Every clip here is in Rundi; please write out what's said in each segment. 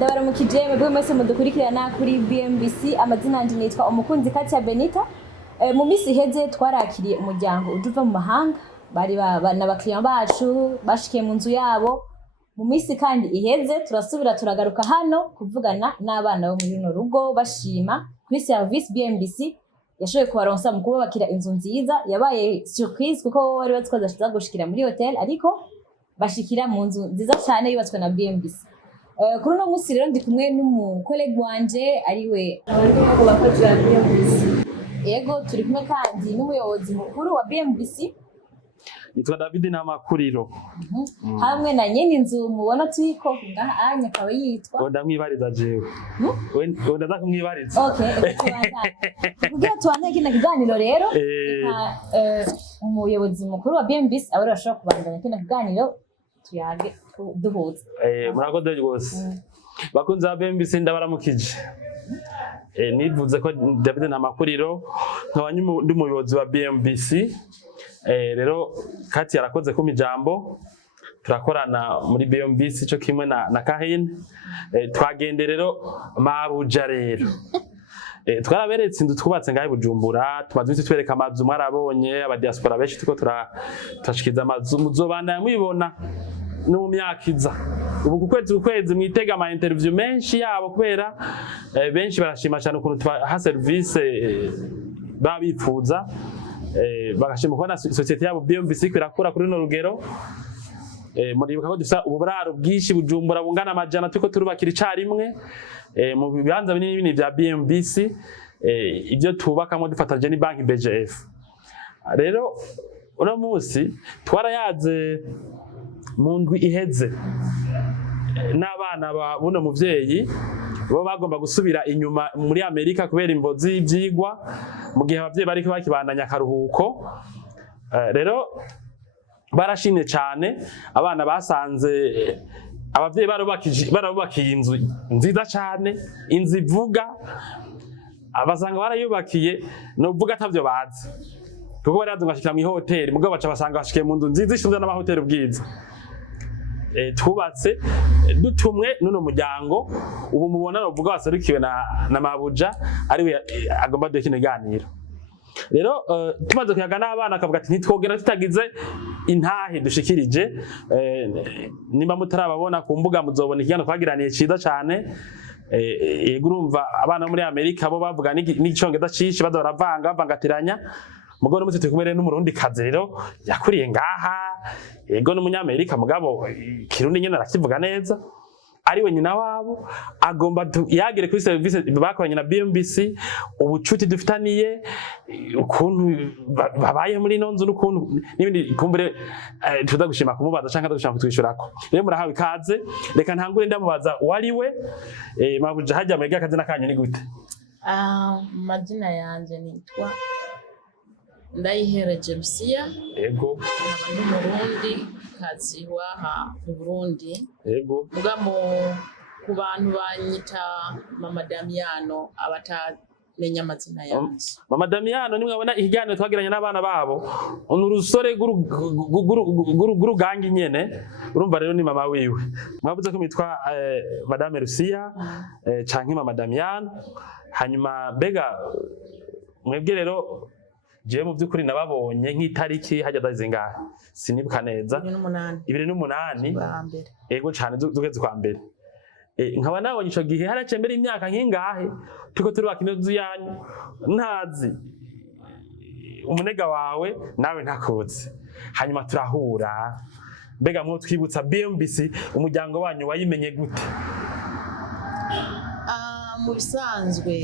ndabaramukije mwebwe mwese mudukurikirana kuri BMBC. amazina yanje nitwa Umukunzi Katia Benita. Mu misi iheze twarakiriye umuryango uva mu mahanga, bari n'abakiriya bacu bashikiye mu nzu yabo. Mu misi kandi iheze turasubira turagaruka hano kuvugana n'abana bo muri runo rugo bashima kuri service BMBC yashoboye kubaronsa mu kubakira inzu nziza. Yabaye surprise kuko bari batwaza gushikira muri hotel, ariko bashikira mu nzu nziza cyane yubatswe na BMBC. Kuri uno musi rero ndi kumwe n'umukolege wanje ariwe abakozi ba BMBC. Yego turi kumwe kandi n'umuyobozi mukuru wa BMBC nitwa David Namakuriro. Hamwe na nyene inzu mubona tuyiko ngaha anya akaba yitwa ndamwibariza jewe. Ndaza kumwibariza. Okay. Kugira tuane kina kiganiro rero umuyobozi mukuru wa BMBC abari bashobora kubandanya kina kiganiro tuyage duhuza. Murakoze rwose. Bakunze ba BMBC ndabaramukije. Nivuze ko David Namakuriro nkabanye ndi umuyobozi wa BMBC. Rero Kati yarakoze kuma ijambo, turakorana muri BMBC cyo kimwe na Kahine. Twagende rero mabuja rero twaraberetse inzu twubatse ngahe Bujumbura, tumaze imisi twereka amazu mwarabonye aba diaspora benshi tuko turashikiza amazu muzobana mwibona no mu myaka iza. Ubu kukwezi mwitega ama interview menshi yabo kubera benshi barashima cyane ukuntu ha service babipfuza. Bagashima kubona societe yabo BMBC kwirakura kuri no rugero. Muribuka ko dufite uburaro bwinshi Bujumbura bungana amajana tuko turubakira icarimwe mu bibanza binini bya BMBC. Ibyo tubakamo dufatanye ni banki BGF. Rero uno musi twarayaze mu ndwi iheze n'abana ba buno muvyeyi bo bagomba gusubira inyuma muri Amerika kubera imbozi y'ivyigwa mu gihe abavyeyi bari bakibandanya akaruhuko. Rero barashimye cyane, abana basanze abavyeyi barubakiye inzu nziza cyane, inzu ivuga, abasanga barayubakiye novuga atavyo bazi kuko bari bazungashikira mu hoteli mugabo baca basanga bashikiye mu nzu nziza ishinzwe n'amahoteli ubwiza. Twubatse dutumwe n'uno muryango ubu mubona novuga waserukiwe na mabuja ariwe agomba duhe kino kiganiro. Rero tumaze kuyaga n'abana akavuga ati ntitwogera tutagize intahe dushikirije. Nimba mutarababona ku mbuga muzobona ikiganiro twagiraniye ciza cyane. Yego urumva abana muri Amerika bo bavuga n'icongereza cishi baza baravangatiranya. Mugabo n'umuti tukumere n'umurundi kazi rero yakuriye ngaha. Yego n'umunyamerika mugabo kirundi nyene arakivuga neza. Ariwe nyina wabo agomba yagire kuri service bakoranye na BMBC, ubucuti dufitaniye, ukuntu babaye muri no nzu n'ukuntu n'ibindi kumbure tuza gushima kumubaza canka dushaka kutwishurako. Rero murahawe ikaze, reka ntangure ndamubaza wariwe mabuja hajya mwega akazi nakanyu ni gute? Majina yanje nitwa Ndayihera Jamesia. Yego. Ndi Murundi kazi waha mu Burundi. Yego. Mugamo ku bantu banyita Mama Damiano abatamenya amazina yanje. Mama Damiano nimwe abona ikiganiro twagiranye n'abana babo. Unurusore gurugangi nyene. Urumva rero ni mama wiwe. Mwavuze ko mitwa Madame Lucia canke Mama Damiano. Hanyuma bega mwebwe rero jewe mu byukuri nababonye nk'itariki hajya dazingahe sinibuka neza 2008 ego cyane zugeze kwa mbere. Nkaba nabonye ico gihe haracembera imyaka nk'ingahe tuko turubaka inzu yanyu ntazi umunega wawe nawe ntakotse. Hanyuma turahura mbega mu twibutsa BMBC umuryango wanyu wayimenye gute? Mu bisanzwe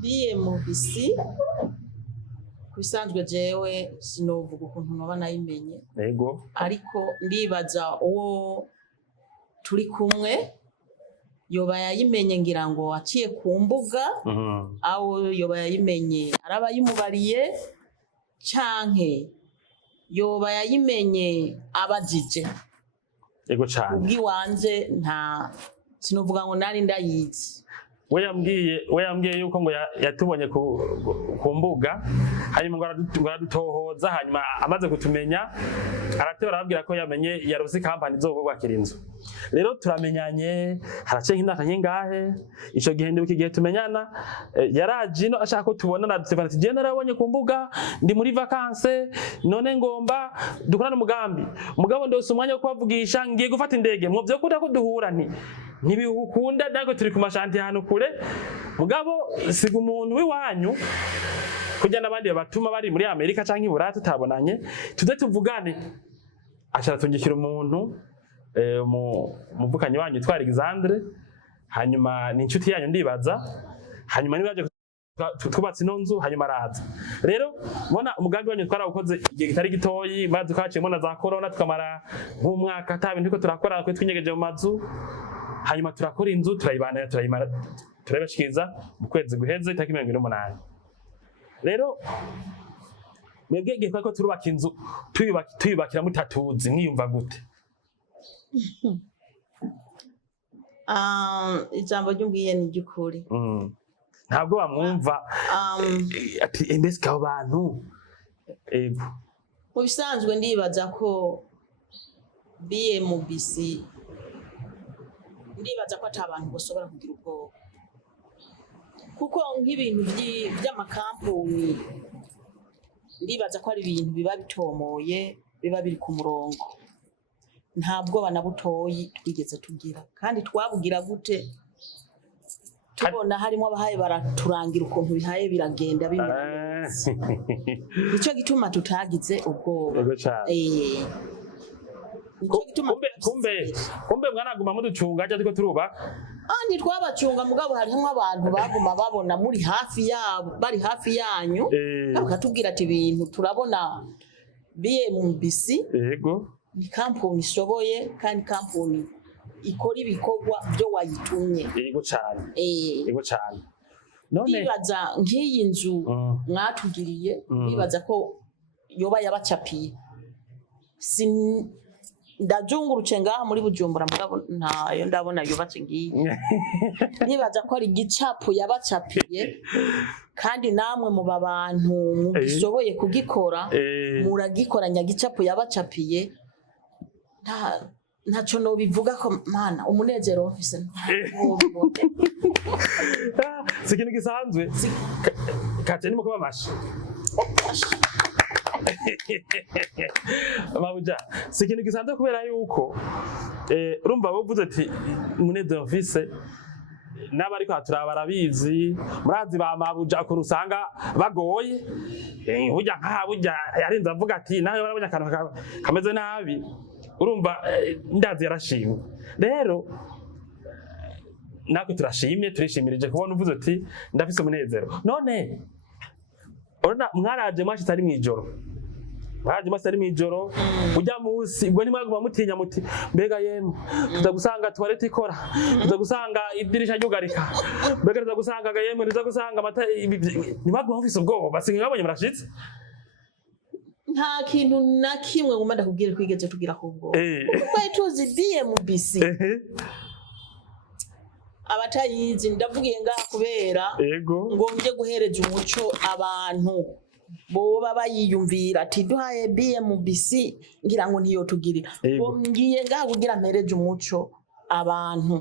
BMBC bisanzwe jewe sinovuga ukuntu noba nayimenye. Yego. Ariko ndibaza uwo turi kumwe yoba yayimenye ngira ngo aciye ku mbuga aho yoba yayimenye araba yimubariye canke yoba yayimenye abajije. Yego cyane. Ubwi wanje nta sinovuga ngo nari ndayizi. we yambwiye yuko ngo yatubonye ku mbuga hanyuma ngo aradutohoza hanyuma amaze kutumenya aratora arabwira ko yamenye yarose company zo kubakira inzu. Rero turamenyanye harace nk'imyaka nyingahe ico gihe ndibuka igihe tumenyana yaraje ino ashaka ko tubonana dutevana ati je narabonye ku mbuga ndi muri vacances none ngomba dukorana umugambi mugabo ndose umwanya wo kubavugisha ngiye gufata indege mu byo kuda ko duhura ntibikunda nako turi ku mashanti hano kure mugabo siga umuntu wiwanyu kujya nabandi batuma bari muri Amerika canke ibura tutabonanye tuze tuvugane ashara tungikira umuntu muvukanyi wanyu twari Alexandre hanyuma ni inshuti yanyu ndibaza hanyuma nibaje twubatse ino nzu hanyuma araza. Rero ubona umugambi wanyu twarawukoze igihe kitari gitoyi maze twaciyemo na za corona tukamara nk'umwaka atabintu ko turakora kwe twinyegeje mu mazu hanyuma turakora inzu turayibana turayimara turabashikiriza mu kwezi guheze itariki 28. Rero mwebwe igihe ko turubaka inzu tuyubakira mutatuzi mwiyumva gute? Ijambo ry'ubwiye ni ry'ukuri. Ntabwo bamwumva ati mbese abo bantu ego mu bisanzwe ndibaza ko BMBC ndibaza ko atabantu bashobora kugira ubwoba kuko nk'ibintu by'amakampuni ndibaza ko ari ibintu biba bitomoye biba biri ku murongo ntabwo banabutoyi twigeze tugira kandi twabugira gute tubona harimo abahaye baraturangira ukuntu bihaye biragenda bimera nico gituma tutagize ubwoba kumbe mwanaguma muducunga aje ariko turubaka andi twabacunga mugabo harimo abantu baguma babona muri hafi yabo bari hafi yanyu bakatubwira ati ibintu turabona BMBC yego ni kampuni ishoboye kandi kampuni ikora ibikorwa byo wayitumye yego cyane none bibaza nk'iyi nzu mwatugiriye bibaza ko yoba yabacapiye ndajunguruce ngaha muri Bujumbura mugabo ntayo ndabona yubatse ngiyi nibaza ko ari gicapo yabacapiye kandi namwe mu babantu mugishoboye kugikora muragikoranya gicapo yabacapiye ntaco no bivuga ko mana umunezero ofise sikintu gisanzwe kate ni mukuba mashi mabuja sikintu gisanzwe kubera yuko urumva bavuze ati umunezero ofise n'abari kwa turabarabizi murazi ba mabuja ko rusanga bagoye burya burya yarinze avuga ati nawe barabonye akantu kameze nabi urumva ndazi yarashimye rero nako turashimye turishimirije kubona uvuze ati ndafise umunezero none urana mwaraje mwashitse ari mwijoro mwaje masari mwijoro ujya musi ubwo nimwaguma mutinya muti mbega yemwe tuzagusanga toilette ikora tuzagusanga idirisha ryugarika mbega tuzagusanga yemwe tuzagusanga amata nimwaguma mufise ubwoba basinga babonye murashitse nta kintu na kimwe ngomba ndakubwire kwigeze tugira ku bwo kuko tuzi BMBC abatayizi ndavugiye ngaha kubera ngo nje guhereza umuco abantu boba bayiyumvira ati duhaye BMBC ngira ngo ntiyo tugirira ngo ngiye ngaha kugira mpereje umuco abantu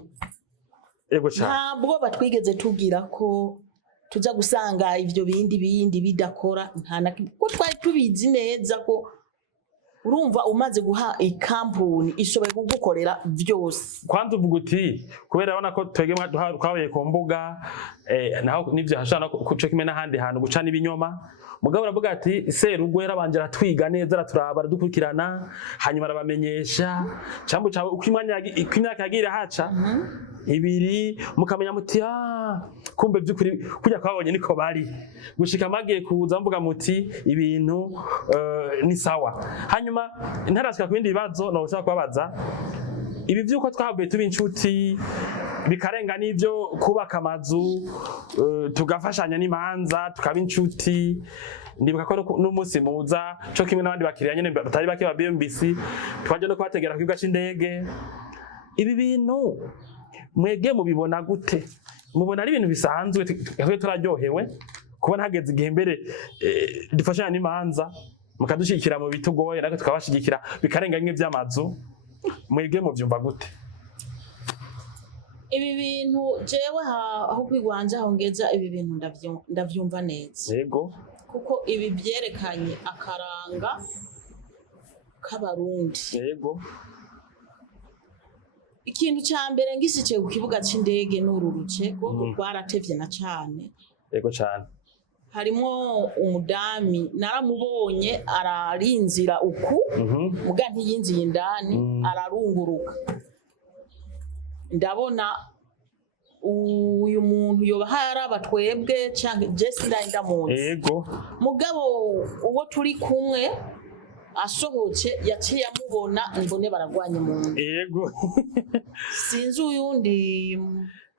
ntabwo batwigeze tugira ko tuza gusanga ivyo bindi bidakora nta ko twari tubizi neza ko urumva umaze guha ikampuni ishoboye kugukorera byose kwanza uvuga uti kubera abona ko twegema twabaye ku mbuga naho nivyo hashana kuco kimwe n'ahandi hantu gucana ibinyoma mugabo uravuga ati Serugwe yarabanje aratwiga neza araturaba aradukurikirana hanyuma arabamenyesha cambo cawe uko imyaka yagira haca ibiri mukamenya muti kumbe byukuri kujya kwabonye niko bari gushika magiye kuza mvuga muti ibintu ni sawa hanyuma ntarashika kubindi bibazo no ushaka kubabaza ibi byuko twavuye tuba inshuti bikarenga n'ivyo kubaka amazu tugafashanya n'imanza tukaba inshuti ndibuka ko n'umunsi muza cyo kimwe n'abandi bakiriya nyene batari bake ba BMBC twaje no kwategera ku kibuga c'indege ibi bintu mwege mubibona gute mubona ari ibintu bisanzwe twe turaryohewe kubona hageze igihe mbere dufashanya n'imanza mukadushigikira mu bitugoye natwe tukabashigikira bikarenga bimwe by'amazu mwebwe muvyumva gute? Ibi bintu jewe aho kwigwanja aho ngeza ibi bintu ndavyumva neza. Yego. Kuko ibi byerekanye akaranga k'abarundi. Yego. Ikintu cya mbere ngisice ku kibuga c'indege n'ururuce kuko rwaratevye na cane. Yego cyane. Harimo umudami naramubonye ararinzira uku muga ntiyinziye indani ararunguruka. Ndabona uyu muntu yoba haraba twebwe canke Jesse ndamunzi. Yego. Mugabo uwo turi kumwe asohoce yaciye amubona mbone baragwanye umuntu. Yego. Sinzi uyundi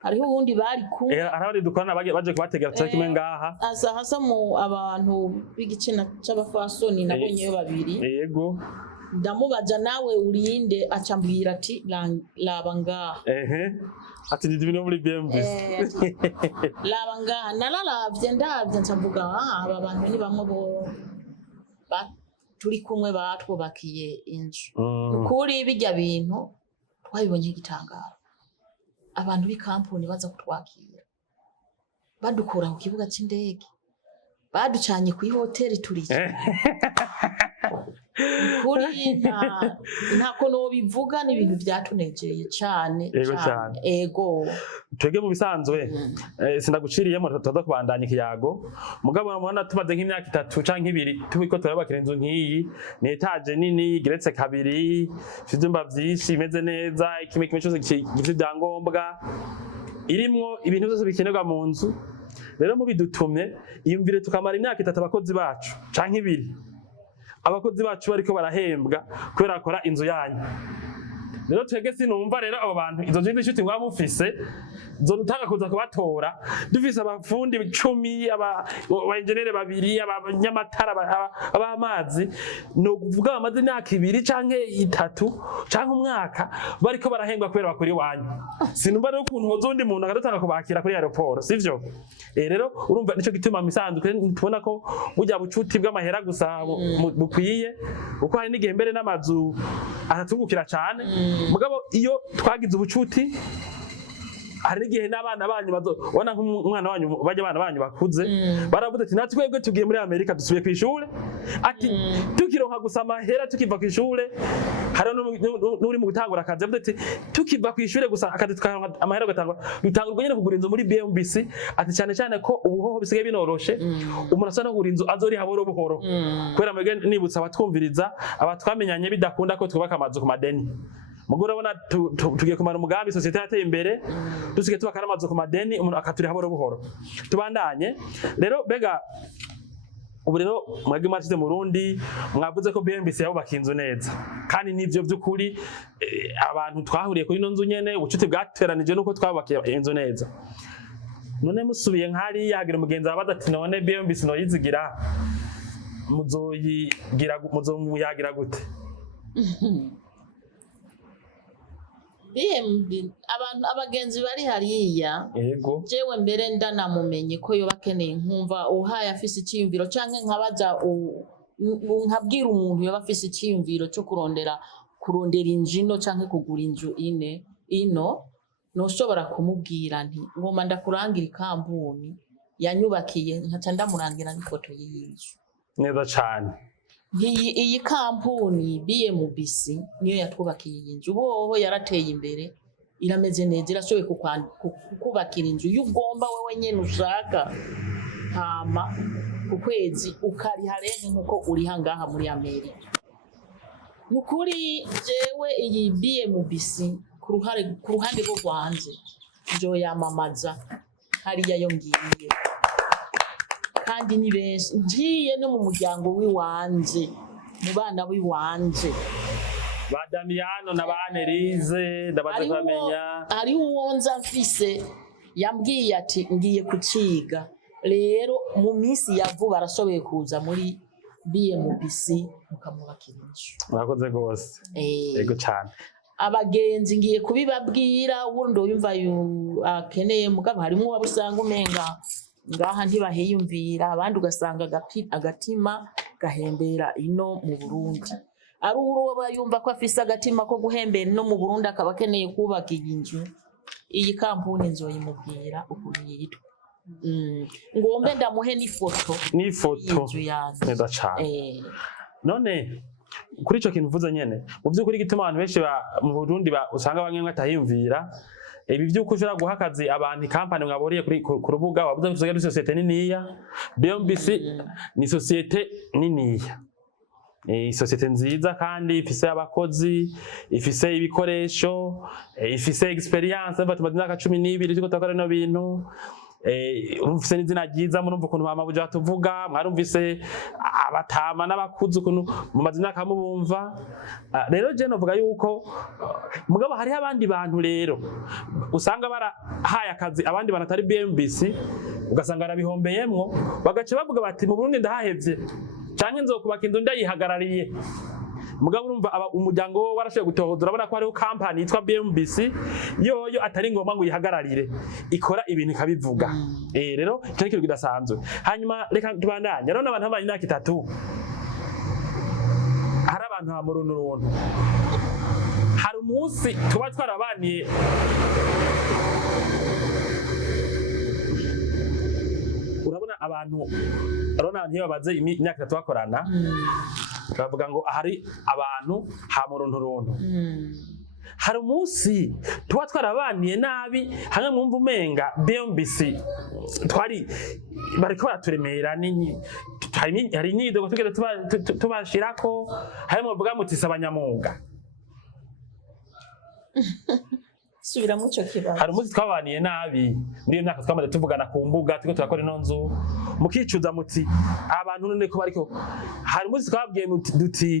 hariho uwundi bari kumwe. Arabari dukorana baje kubategera kimwe ngaha. Hasa mu abantu b'igitsina c'abafasoni nabonyeyo babiri. Yego. Ndamubaza nawe urinde acambwira ati laba ngaha. Ati ndi bino muri BMBC. Laba ngaha nararavye ndavye ncamvuga aba bantu ni bamwe bo turi kumwe batwubakiye inzu. Ukuri bijya bintu twabibonye igitangaro. Abantu b'ikampuni baza kutwakira badukura ku kibuga c'indege baducanye ku hoteli turiye. Kuri ntako no bivuga ni ibintu byatunejeye cyane. Ego twege mu bisanzwe sindaguciriyemo tuzo kubandanya ikiyago mugabo mubona tumaze nk'imyaka 3 canke 2 tubiko turabakira inzu nk'iyi ni etage nini geretse kabiri ivyumba vyinshi imeze neza kimwe cyose gifite ibyangombwa irimwo ibintu byose bikenerwa mu nzu. Rero mu bidutumye iyumvire tukamara imyaka 3 abakozi bacu canke 2 abakozi bacu bariko barahembwa kubera akora inzu yanyu. Rero twege sinumva rero abo bantu izo nzu z'ishuti ngwa mufise zo rutanga kuza kubatora dufise abafundi 10 aba engineer 2 abanyamatara abamazi no kuvuga bamaze imyaka 2 canke 3 canke umwaka bariko barahembwa kubera bakora iwanyu. Sinumva rero ukuntu hozundi muntu agatanga kubakira kuri aeroport sivyo. Rero urumva nico gituma misanzwe tubona ko burya bucuti bw'amahera gusa bukwiye uko hari n'igihe mbere n'amazu atatungukira cyane. Mugabo iyo twagize ubucuti hari igihe n'abana banyu bazobona nk'umwana wanyu baje abana banyu bakuze baravuze ati natwe twebwe tugiye muri Amerika dusubiye ku ishure ati tukironka gusa amahera tukiva ku ishure. Hari n'uri mu gutangura akazi avuze ati tukiva ku ishure gusa akazi tukaronka amahera dutangurwa nyene kugura inzu muri BMBC ati cyane ko ubuhoho bisigaye binoroshe umuntu asa no kugura inzu azori haboro buhoro kubera mwebwe nibutsa abatwumviriza abatwamenyanye bidakunda ko twubaka amazu ku madeni. Mugura bona tugiye kumara umugambi societe yateye imbere dusige tubaka amazu ku madeni umuntu akaturi haboro buhoro tubandanye. Rero bega ubu rero mwagi matize mu Burundi mwavuze ko BMBC yabubaka inzu neza kandi nivyo by'ukuri abantu twahuriye kuri ino nzu nyene ubucuti bwateranije nuko twabubakiye inzu neza. None musubiye nk'ari yagira umugenzi abaza ati none BMBC no yizigira muzomuyagira gute? Abantu abagenzi bari hariya jewe mbere ndanamumenye ko yoba akeneye nkumva uhaye afise icyiyumviro canke nkabaza nkabwira umuntu yoba afise icyiyumviro cyo kurondera injino canke kugura inzu ino noshobora kumubwira nti ngoma ndakurangira ikampuni yanyubakiye nkaca ndamurangira n'ifoto y'inzu neza cyane. Iyi kampuni BMBC niyo yatwubakiye iyi nzu boho yarateye imbere irameze neza irashoboye kukubakira inzu y'ugomba wewe nyene ushaka hama ku kwezi ukari harenze nkuko uri hangaha muri Amerika. Nukuri jewe iyi BMBC ku ruhande rwo rwanje njo yamamaza hariya yo ngiye kandi ni benshi ngiye no mu muryango w'iwanje mu bana w'iwanje ba Damiano na ba Anelize ndabaza kwamenya ari uwonza mfise yambwiye ati ngiye kuciga. Rero mu minsi ya vuba arashoboye kuza muri BMBC mukamubakira inzu. Murakoze gose. Yego cyane. abagenzi ngiye kubibabwira ubundi yumva akeneye mugabo harimo wabusanga umenga ngaha ntibahiyumvira abandi ugasanga agatima gahembera ino mu Burundi ari uruba yumva ko afise agatima ko guhembera ino mu Burundi akaba akeneye kubaka inzu iyi kampuni nzoyimubwira ukuntu yitwa ngombe ndamuhe n'ifoto neza cyane none kuri ico kintu uvuze nyene mu by'ukuri gituma abantu benshi mu Burundi usanga bamwe batahiyumvira ibi by'uko ushobora guha akazi abantu kampani mwaboriye ku rubuga wabuze ko ari societe niniya BMBC ni societe niniya societe nziza kandi ifise abakozi ifise ibikoresho ifise experience tumaze imyaka 12 turiko turakora no bintu urumvise n'izina ryiza murumva ukuntu bamabuja batuvuga mwarumvise abatama n'abakuzi ukuntu mu mazina kamubumva rero je novuga yuko mugabo hari abandi bantu rero usanga barahaye akazi abandi banatari BMBC ugasanga arabihombeyemwo bagace bavuga bati mu Burundi ndahahevye canke nzokubaka inzu ndayihagarariye mugabo urumva umuryango wo warashoye gutohoza urabona ko hariho kampani yitwa BMBC yoyo atari ngomba ngo yihagararire ikora ibintu ikabivuga rero cyo kintu kidasanzwe hanyuma reka tubandanye rero n'abantu b'abanye imyaka 3 hari abantu bamurunurontu hari umunsi tuba twarabaniye urabona abantu ntibabaze imyaka 3 bakorana bavuga ngo hari abantu hamurontoronto hari umunsi tuba twarabaniye nabi hamwe mwumva umenga BMBC bariko baraturemera hari inyidogo tugeze tubashirako harimo bavuga muti sabanyamunga subira muco kibazo hari umunsi twabaniye nabi muri iyo myaka twamaze tuvugana ku mbuga turiko turakora ino nzu mukicuza muti abantu none ko bariko hari umunsi twabwiye duti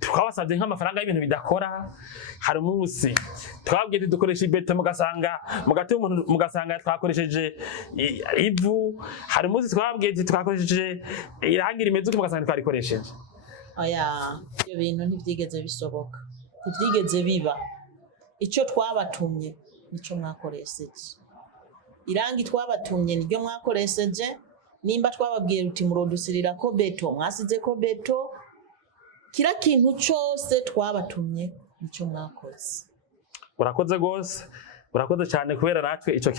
twabasabye nk'amafaranga y'ibintu bidakora hari umunsi twabwiye dukoresha ibeto mugasanga twakoresheje ivu hari umunsi twabwiye twakoresheje irangira imezuko mugasanga twarikoresheje oya ibyo bintu ntibyigeze bisoboka ntibyigeze biba icyo twabatumye nico mwakoresheje irangi twabatumye niryo mwakoresheje nimba twababwiye ruti murodusirira ko beto mwasize ko beto kira kintu cyose twabatumye nico mwakoze urakoze gose urakoze cyane kubera natwe ico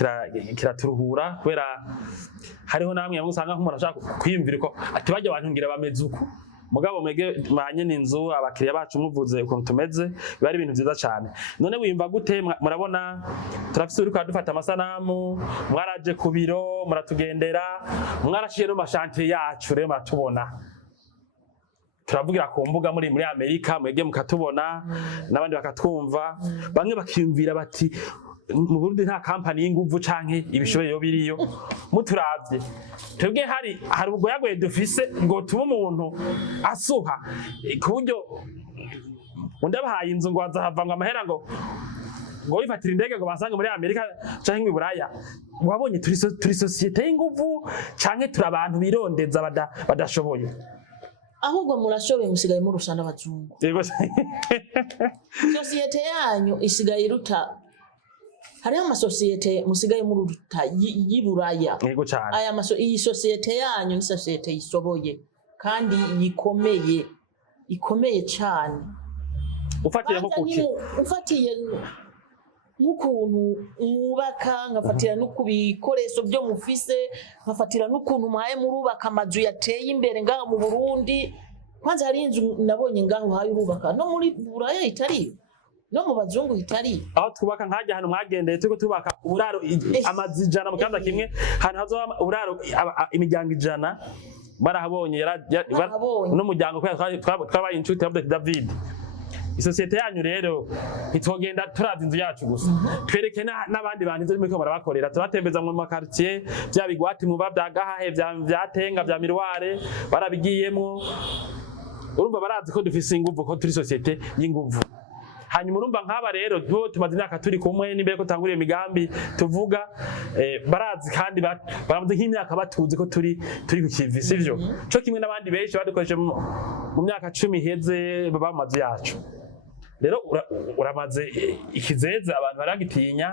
kiraturuhura kubera hariho namwe musanga nk'umuntu ashaka kwiyumvira ko ati bajya abantu ngira bameze uko mugabo mege manye n'inzu abakiriya bacu muvuze ukuntu tumeze bari ibintu byiza cyane none wimva gute murabona turafise uri kwadufata amasanamu mwaraje ku biro muratugendera mwarashiye no mashantiye yacu rero muratubona turavugira ku mbuga muri Amerika mwege mukatubona n'abandi bakatwumva bamwe bakiyumvira bati mu Burundi nta kampani y'inguvu canke ibishoboye yo biriyo muturavye twebwe hari ubwo yagoye dufise ngo tuba umuntu asuha ku buryo undabahaye inzu ngo azahava ngo amahera ngo wifatira indege ngo basange muri Amerika canke mu Buraya wabonye turi societe y'inguvu canke turi abantu birondeza badashoboye ahubwo murashoboye musigaye murusha n'abazungu yego societe yanyu isigaye iruta hariho amasosiyete musigaye muruta y'Iburaya yego cyane iyi sosiyete yanyu ni sosiyete yisoboye kandi ikomeye cyane ufatiye nk'ukuntu mwubaka nkafatira no kubikoresho byo mufise nkafatira n'ukuntu mwaye murubaka amazu yateye imbere ngaha mu Burundi kwanza hari inzu nabonye ngaho haye urubaka no muri Buraya itari no mu bazungu itari aho twubaka nkajya hano mwagendeye turiko tubaka uburaro amazi 100 mu kanza kimwe hano hazo uburaro imiryango 100 barahabonye n'umuryango twabaye inshuti ya David isosiyete yanyu rero ntitwogenda turaza inzu yacu gusa twereke n'abandi bantu inzu muriko barabakorera turatembeza mu makartier bya bigwati mu bavyagahahe byatenga bya mirware barabigiyemwo urumva barazi ko dufise inguvu ko turi sosiyete y'inguvu hanyuma urumva nk'aba rero tumaze imyaka turi kumwe n'imbere ko tanguriye imigambi tuvuga barazi kandi baramaze nk'imyaka batuzi ko turi ku kivi sivyo co kimwe n'abandi benshi badukoresheje mu myaka 10 iheze baba mu mazu yacu rero uramaze ikizeza abantu baragitinya,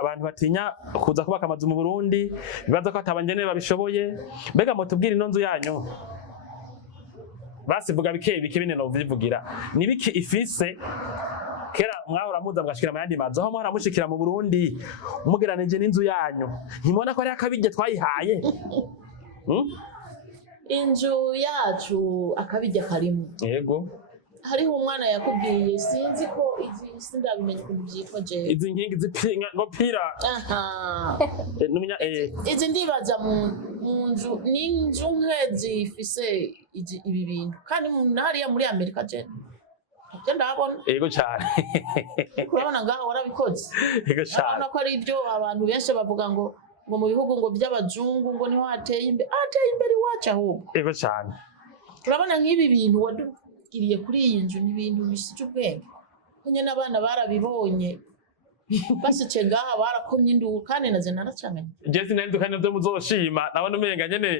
abantu batinya kuza kubaka amazu mu Burundi, bibaza ko atabangene babishoboye. Mbega mutubwira ino nzu yanyu basivuga bike bike bine no bivugira nibiki ifise kera mwahora muza mugashikira mayandi mazu aho mwahora mushikira mu Burundi umugeranije n'inzu yanyu ntimubona ko ari akabije twayihaye? Inzu yacu akabijya karimo. Yego. Hariho umwana yakubwiye sinzi ko sindabimenye ukuntu byitwa je. Izi nkingi zipinga ngo pira. Numenya izi ndibaza mu nzu n'inzu nkezi ifise ibi bintu kandi hariya muri Amerika je. Cyo ndabona. Yego cyane. Kurabona ngaho warabikoze. Yego cyane. Urabona ko ari ibyo abantu benshi bavuga ngo mu bihugu ngo by'abazungu ngo niho hateye imbere iwacu ahubwo. Yego cyane. Turabona nk'ibi bintu wadugiriye kuri iyi nzu ni ibintu bisije ubwenge. Kunye n'abana barabibonye basice ngaha barakomye induru kandi naze naracanganye. Jesse nari dukane byo muzoshima nabone umenga nyene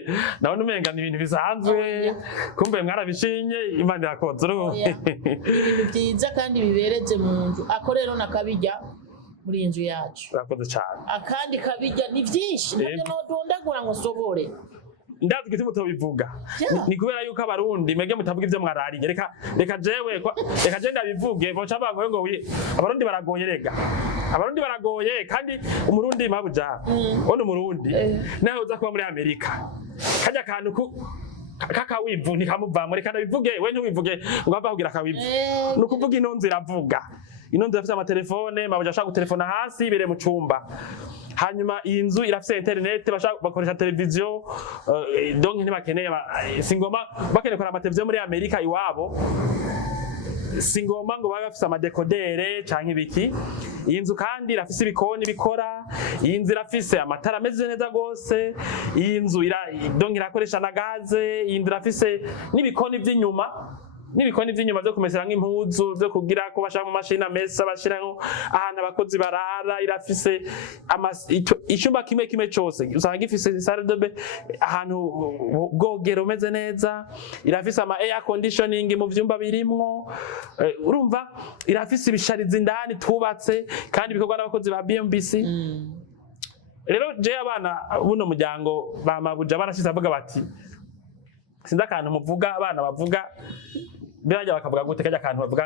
nabone umenga ni ibintu bisanzwe kumbe mwarabishinye Imana yakoze ibintu byiza kandi bibereje mu nzu ako rero nakabijya muri iyi nzu yacu. Urakoze cyane. Akandi kabijya ni byinshi nabyo no dondagura ngo sobore. Ndazi giti mutobivuga ni kubera yuko abarundi mege mutavuga ivyo mwarariye reka jewe reka je ndabivuge boca bangoye ngo abarundi baragoye rega abarundi baragoye kandi umurundi mabuja ono umurundi nawe uza kuba muri Amerika kajya kantu kakawivu nikamuvamo reka ndabivuge we ntiwivuge ngo ava kugira akawivu nukuvuga ino nzira avuga ino nzira afite amatelefone mabuja ashaka gutelefona hasi bire mu cumba. Hanyuma iyi nzu irafise internet bakoresha televiziyo donc ntibakeneye singoma bakeneye kora amateleviziyo muri Amerika iwabo singoma ngo babe bafise amadekodere canke ibiki. Iyi nzu kandi irafise ibikoni bikora, iyi nzu irafise amatara ameze neza gose, iyi nzu donc irakoresha na gaze, iyi nzu irafise n'ibikoni vy'inyuma byo kumesera nk'impuzu byo kugira ko bashaka mu mashini amesa bashiraho ahantu abakozi barara. Irafise icyumba kimwe cyose usanga gifise salle de bain ahantu bwogero umeze neza. Irafise ama air conditioning mu vyumba birimwo, urumva irafise ibishariza indani tubatse kandi bikorwa n'abakozi ba BMBC. Rero je abana buno muryango bamabuja barashize avuga bati sinda kantu muvuga abana bavuga biraje bakavuga gute kajya kantu bavuga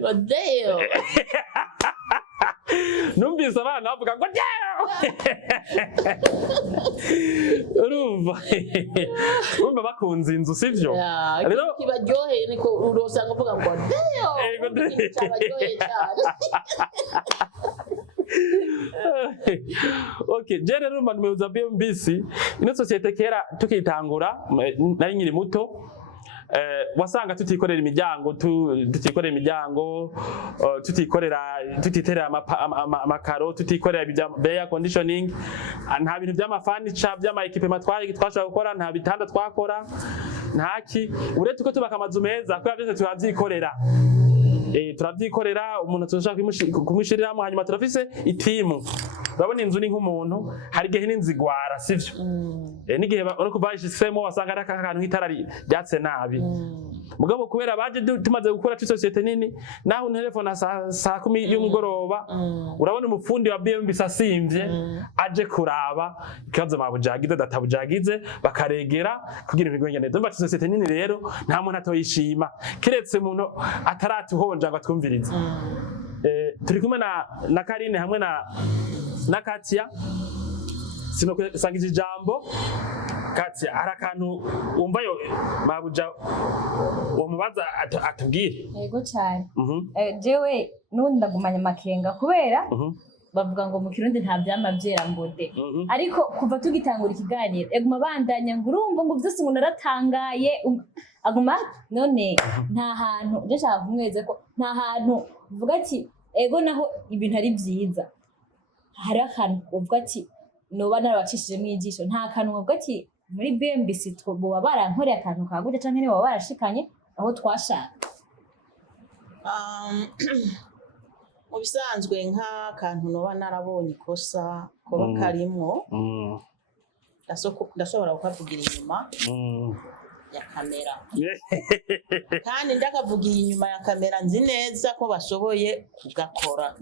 Godeo. Numvise abana bavuga ngo urumva bakunze inzu sivyo? Rero kibaryoheye niko urosanga uvuga ngo Godeo. Kibaryoheye cyane. Okay, je rero umuyobozi wa BMBC ino societe kera tukitangura nari nkiri muto wasanga tutikorera imiryango tutiterera amakaro tutikorera air conditioning nta bintu by'amafurniture by'amaequipement twashobora gukora nta bitanda twakora ntaki uretse ko tubaka amazu meza ko byose turavyikorera umuntu tushaka kumwishiriramo hanyuma turafise itimu. Urabona inzu ni nk'umuntu hari gihe n'inzigwara sivyo? N'igihe uriko bayishitsemo wasanga ari akantu nk'itara ryatse nabi. Mugabo kubera baje tumaze gukora societe nini naho telefone saa 10 y'umugoroba urabona umufundi wa BMBC asimvye aje kuraba ikibazo mabujagize databujagize bakaregera kugira ibigwenge neza. Mba societe nini rero nta muntu atoyishima kiretse umuntu ataratuhonja ngo atwumvirize. Turi kumwe na Karine hamwe na Katia sinokwisangije ijambo. Katia arakantu umva yo mabuja umubaza atubwire. Yego cyane. Jewe nundi ndagumanya makenga kubera bavuga ngo mu Kirundi nta byama byera mbode. Ariko kuva tugitangura ikiganiro eguma bandanya ngo urumva ngo byose ngo naratangaye aguma none nta hantu ndashaka kumweze ko nta hantu uvuga ati ego naho ibintu ari byiza hari akantu uvuga ati noba narabacishije mu ijisho nta kantu uvuga ati muri BMBC boba barankoreye akantu kaguje canke ne baba barashikanye aho twashaka. Mu bisanzwe nk'akantu noba narabonye ikosa koba karimwo ndashobora kukavugira inyuma ya kamera kandi ndakavugiye inyuma ya kamera nzi neza ko bashoboye kugakora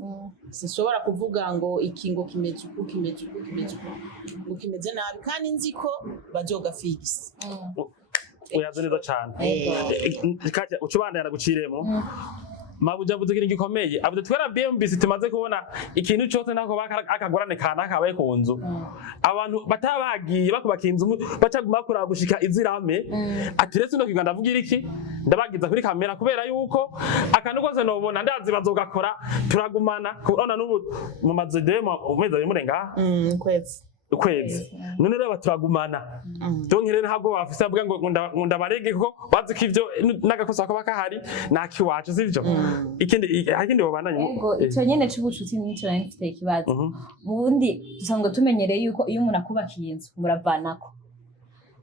sinshobora kuvuga ngo iki ngo kimeze uku kimeze uku kimeze uku ngo kimeze nabi kandi nzi ko bazogafigisa uyaze neza cyane Katya ucubandana guciremo Mabuja avuze ikintu gikomeye avuze twera BMBC tumaze kubona ikintu cyose nako akagorane kana kabaye ku nzu abantu batabagiye bakubaka inzu bacaguma bakora gushika izirame ati rese no kiganda avugira iki ndabagiza kuri kamera kubera yuko akantu kose nobona ndazi bazogakora turagumana kubona n'ubu mu mazedema umeze murenga ukwezi none rero turagumana donc rero ntabwo bafise avuga ngo ndabarege ko bazi ko ivyo nagakosa ko bakahari nakiwacu sivyo ikindi babandanye yego ico nyene c'ubucuti nico nari mfite ikibazo ubundi dusanzwe tumenyereye yuko iyo umuntu akubakiye inzu muravanako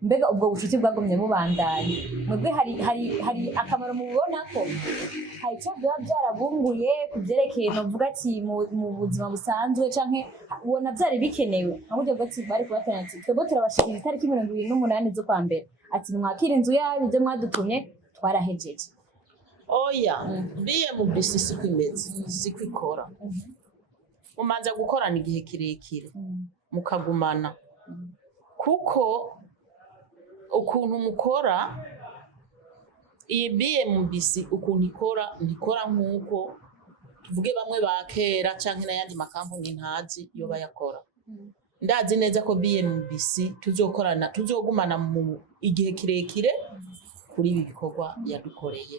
mbega ubwo bucuti bwagumye mubandanye mwebwe hari akamaro mubona ko hari icyo byaba byarabunguye kuvyerekeye novuga ati mu buzima busanzwe canke ubona byari bikenewe ahubwo bwati bari kubatana ati twebwe turabashikira itariki 28 zo kwa mbere ati mwakira inzu yawe ibyo mwadutumye twarahejeje oya BMBC siko ikora umanza gukorana igihe kirekire mukagumana kuko ukuntu mukora iyi BMBC ukuntu ikora nk'uko tuvuge bamwe bakera canke n'ayandi makampuni ntazi yo bayakora ndazi neza ko BMBC tuzogumana mu igihe kirekire kuri ibi bikorwa yadukoreye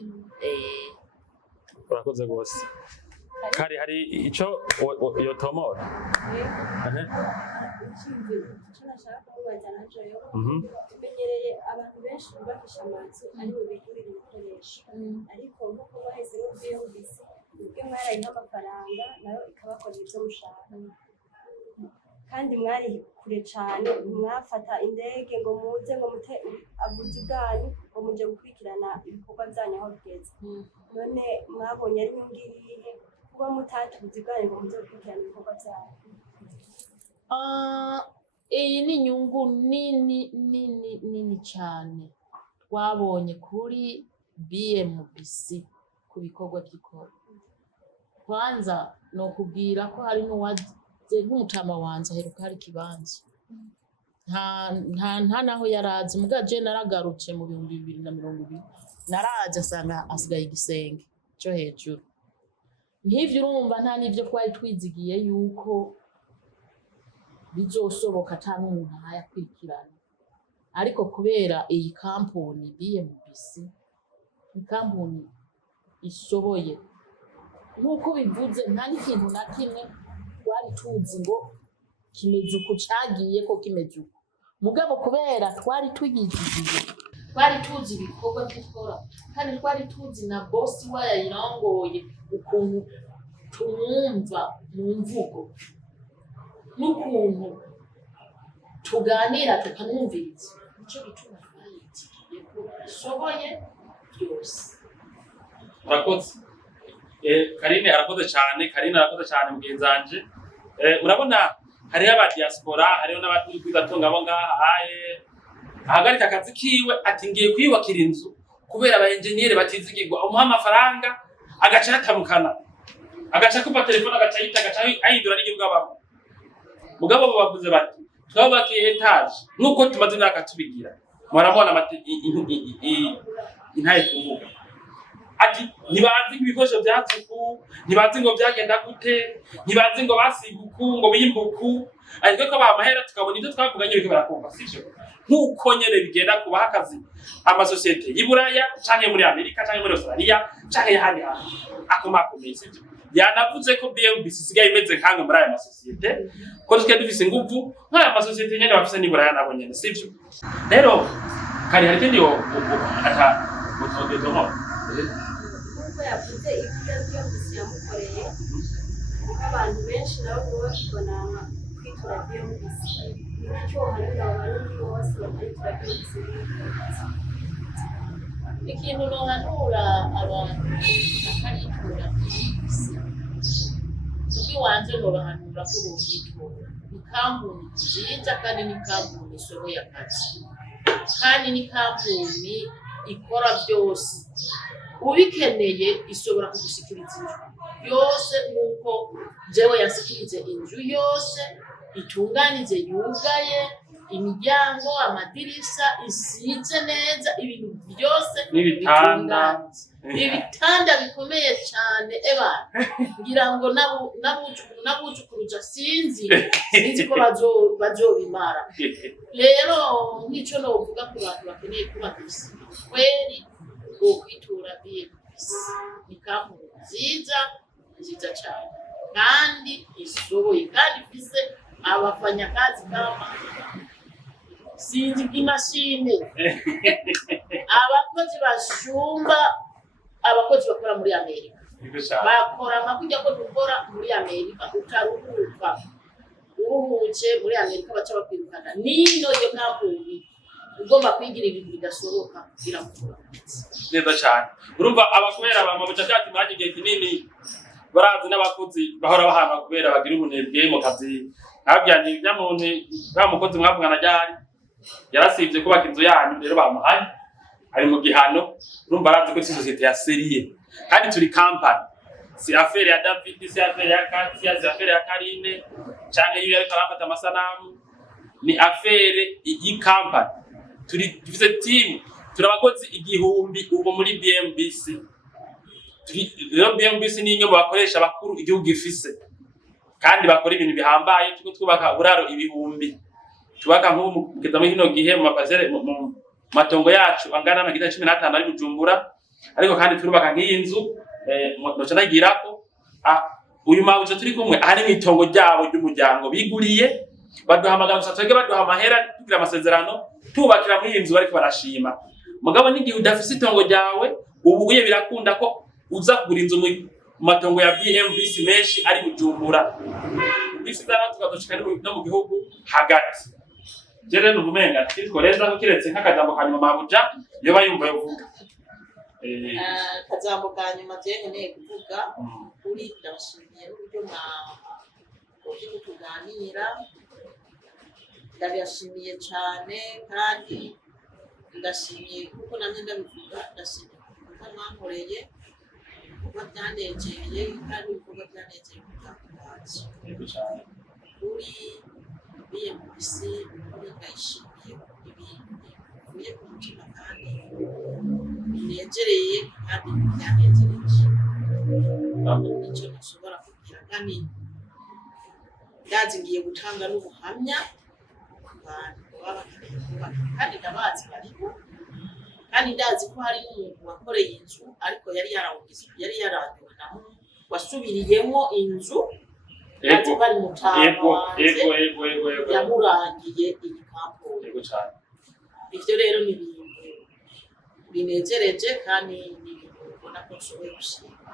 urakoze gose hari ico yotomora tumenyereye abantu benshi bubakisha amazu aribo bigurira ibikoresho ariko nk'uko bahisemo BMBC ubwe mwaraye n'amafaranga nayo ikabakorera ibyo mushaka kandi mwari kure cyane mwafata indege ngo muze ngo mute abuzi bwanyu ngo muje gukurikirana ibikorwa byanyu aho bigeze none mwabonye ari nyungiriye kuba mutatubuzi bwanyu ngo muje gukurikirana ibikorwa byanyu iyi ni inyungu nini cyane twabonye kuri BMBC ku bikorwa by'ikora kwanza no kubwira ko hari n'uwaze nk'umutama wanze aheruka hari kibanza nta naho yarazi mugaje naragarutse mu 2020 naraje asanga asigaye igisenge cyo hejuru nk'ivyo urumva nta n'ivyo twari twizigiye yuko bizosoboka cyane umuntu ayakwikirana ariko kubera iyi kampuni BMBC ni kampuni ishoboye nk'uko bivuze nta n'ikintu na kimwe twari tuzi ngo kimeze uko cagiye ko kimeze uko mugabo kubera twari tuyizigiye twari tuzi ibikorwa by'ikora kandi twari tuzi na boss wayayirongoye ukuntu tumwumva mu mvugo n'ukuntu tuganira tukamwumviriza nicyo gituma twayizigiye ko ishoboye byose urakoze Karine arakoze cyane mugenzanje urabona hariho aba diaspora hariho n'abaturi kwigatunga abo ngaha ahagarika akazi kiwe ati ngiye kwiyubakira inzu kubera aba engineer batizigirwa umuha amafaranga agaca yatamukana agaca kupa telefone agaca yita agaca ahindura n'igihugu abamo mugabo bavuze bati twabakiye etage nuko tumaze imyaka tubigira mwarabona intaye kuvuga ati ntibazi ibikoresho byatsuku ntibazi ngo byagenda gute ntibazi ngo basiguku ngo bimbuku ariko ko bamahera tukabona ibyo twavuganye biko barakumva sivyo nkuko nyene bigenda kubaha akazi amasosiyete y'Iburaya canke muri Amerika canke muri Australia canke handi hantu akomakomeye sivyo yanavuze ko BMBC sigaye imeze nkanga muri aya masosiyete ko twese dufise ingufu nk'aya masosiyete nyene bafise n'Iburaya nabo nyene sivyo rero kari hari kindi ata mutogedomo kuko yavuze ibyo BMBC yamukoreye abantu benshi nabo bakibona kwitura BMBC nicyo harira abantu bose bakwitura BMBC ikintu nohanura abantu bakaritura uki wanje nobahanura ko boyitura ni kampuni nziza kandi ni kampuni ishoboye akazi kandi ni kampuni ikora byose, ubikeneye ishobora kugushikiriza inzu yose nk'uko jewe yasikirize inzu yose itunganije, yugaye, imiryango, amadirisha isize neza, ibintu byose bitunganije, ibitanda bikomeye cyane ngira ngo nabucukuruja sinzi ko bazobimara. Rero nk'icyo novuga ku bantu bakeneye kubaka isi kweri ukwitura BMBC, ni kampuni nziza cyane kandi ishoboye kandi ifise abafanyakazi kama sinzi imashine abakozi bashumba abakozi bakora muri Amerika, bakora makujya ko dukora muri Amerika, utaruhuka uruhuke muri Amerika baca bakwirukana. Nino iyo kampuni ugomba kwigira ibintu bidashoboka biramukora neza cyane. Urumva abakorera bamabuca cyati maji gihe kinini barazi n'abakozi bahora bahama kubera bagira ubunebwe mu kazi. Abyanye byamuntu bamukozi mwavugana ryari yarasivye kubaka inzu yanyu, rero bamuhaye ari mu gihano. Urumva arazi ko si societe ya serie kandi turi company, si affaire ya David, si affaire ya Katia, si affaire ya Karine cyane iyo ariko arafata amasanamu, ni affaire yi company. Turi dufise team, turabakozi 1000 ubu muri BMBC. Rero BMBC ni imwe mu bakoresha bakuru igihugu gifise kandi bakora ibintu bihambaye. Tuko twubaka buraro 1000, tubaka nk'ubu kugeza muri hino gihe mu mapazere mu matongo yacu angana na 15 ari Bujumbura, ariko kandi turubaka nk'iyi nzu noca nagirako uyu mabuje turi kumwe ari mitongo ryabo ry'umuryango biguriye, baduhamagara gusa twege baduha amahera tugira amasezerano tubakira muri iyi nzu bariko barashima. Mugabo n'igihe udafise itongo ryawe ubu uye birakunda ko uza kugura inzu mu matongo ya BMBC menshi ari Bujumbura, bisi zaba tukazoshika no mu gihugu hagati. Jere nubumenga twikoreza ko kiretse nk'akajambo kanyuma mabuja yo bayumva yovuga kajambo kanyuma je nkeneye kuvuga kuri ndabashimiye n'uburyo mwaje kutuganira, ndabashimiye cyane kandi ndashimiye kuko namye ndabivuga, ndashimiye kuko mwankoreye kuba byanegeye kandi kuba byanegeye kutangaza kuri BMBC. Ndashimiye ibintu bivuye ku mutima kandi binegereye kandi byanegereje, nicyo nashobora kugira kandi ndazi ngiye gutanga n'ubuhamya ku bantu baba kandi ndabazi bariho, kandi ndazi ko hari n'umuntu wakoreye inzu ariko yari yarangiwe na muntu wasubiriyemo inzu bari mutama yamurangiye iyi kampuni. Ivyo rero ni ibintu binezereje kandi ni ibintu ubona ko nshoboye gushima.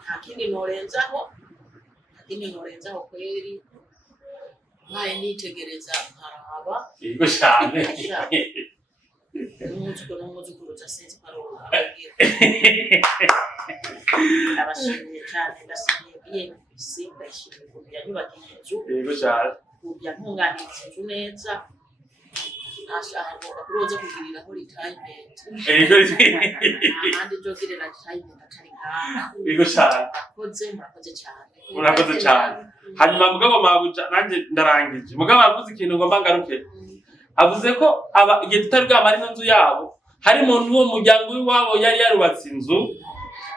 Nta kindi norenzaho kweri, nkaye nitegereza nkaraba yego cyane n'umuzukuru udasenze parola. Ndabashimiye cyane, ndashimiye BMBC, ndashimiye ukuntu yanyubakiye inzu, yego cyane, ukuntu yantunganije inzu neza. Ashaka kuroza kugiriraho retirement, ahandi jogirira retirement atari ngaha. Yego cyane, murakoze cyane. Hanyuma mugabo mabuja nanje ndarangije. Mugabo avuze ikintu ngomba ngaruke, avuze ko igihe tutari bwamara ino nzu yabo hari umuntu wo muryango w'iwabo yari yarubatse inzu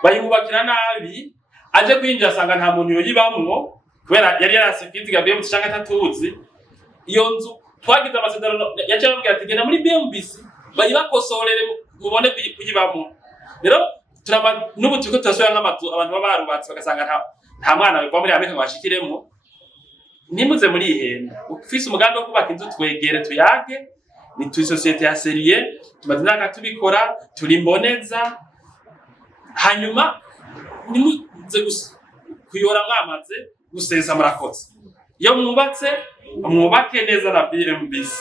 bayubakira nabi, aje kwinjira asanga nta muntu yoyibamwo kubera yari yarasikiziga BMBC cyangwa atatuzi iyo nzu. Twagize amasezerano yaje ababwira ati genda muri BMBC bayibakosorere mubone kuyibamwo. Rero turaba n'ubu tuko turasubira nk'amazu abantu baba barubatse bagasanga nta mwana wiva muri Amerika bashikiremo. Nimuze muri ihenda ufise umugambi wo kubaka inzu twegere tuyage, ni tu societe ya serie tumaze naka tubikora turi mboneza. Hanyuma nimuze kuyora mwamaze gusesa murakoze. Iyo mwubatse mwubake neza na BMBC.